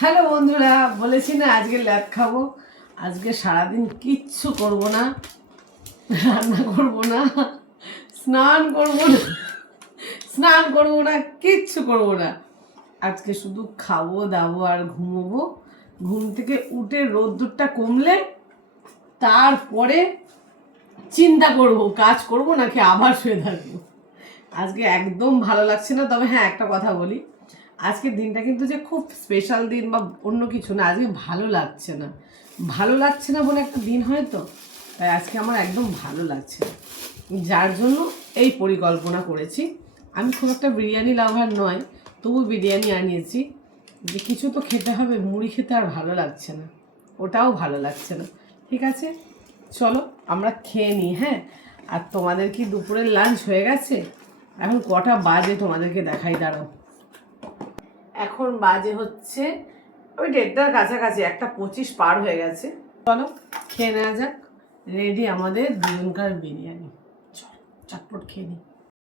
Hello বন্ধুরা, বলেছি না আজকে ল্যাদ খাবো। আজকে সারাদিন কিচ্ছু করব না, রান্না করব না, স্নান করব না, কিচ্ছু করব না। আজকে শুধু খাবো দাবো আর ঘুমোবো। ঘুম থেকে উঠে রোদ্দুরটা কমলে তারপরে চিন্তা করব কাজ করব নাকি আবার শুয়ে থাকবো। আজকে একদম ভালো লাগছে না। তবে হ্যাঁ, একটা কথা বলি, আজকের দিনটা কিন্তু যে খুব স্পেশাল দিন বা অন্য কিছু না, আজকে ভালো লাগছে না। ভালো লাগছে না বলে একটা দিন হয় তো, তাই আজকে আমার একদম ভালো লাগছে না, যার জন্য এই পরিকল্পনা করেছি। আমি খুব একটা বিরিয়ানি লাভার নয়, তবু বিরিয়ানি আনিয়েছি যে কিছু তো খেতে হবে। মুড়ি খেতে আর ভালো লাগছে না, ওটাও ভালো লাগছে না। ঠিক আছে, চলো আমরা খেয়ে নিই। হ্যাঁ, আর তোমাদের কি দুপুরের লাঞ্চ হয়ে গেছে? এখন কটা বাজে তোমাদেরকে দেখাই, দাঁড়াও। এখন বাজে হচ্ছে ওই 1:30টার কাছাকাছি, 1:25 পার হয়ে গেছে। চলো খেয়ে নেওয়া যাক। রেডি আমাদের দুজনকার বিরিয়ানি, চলো চটপট খেয়ে নিই।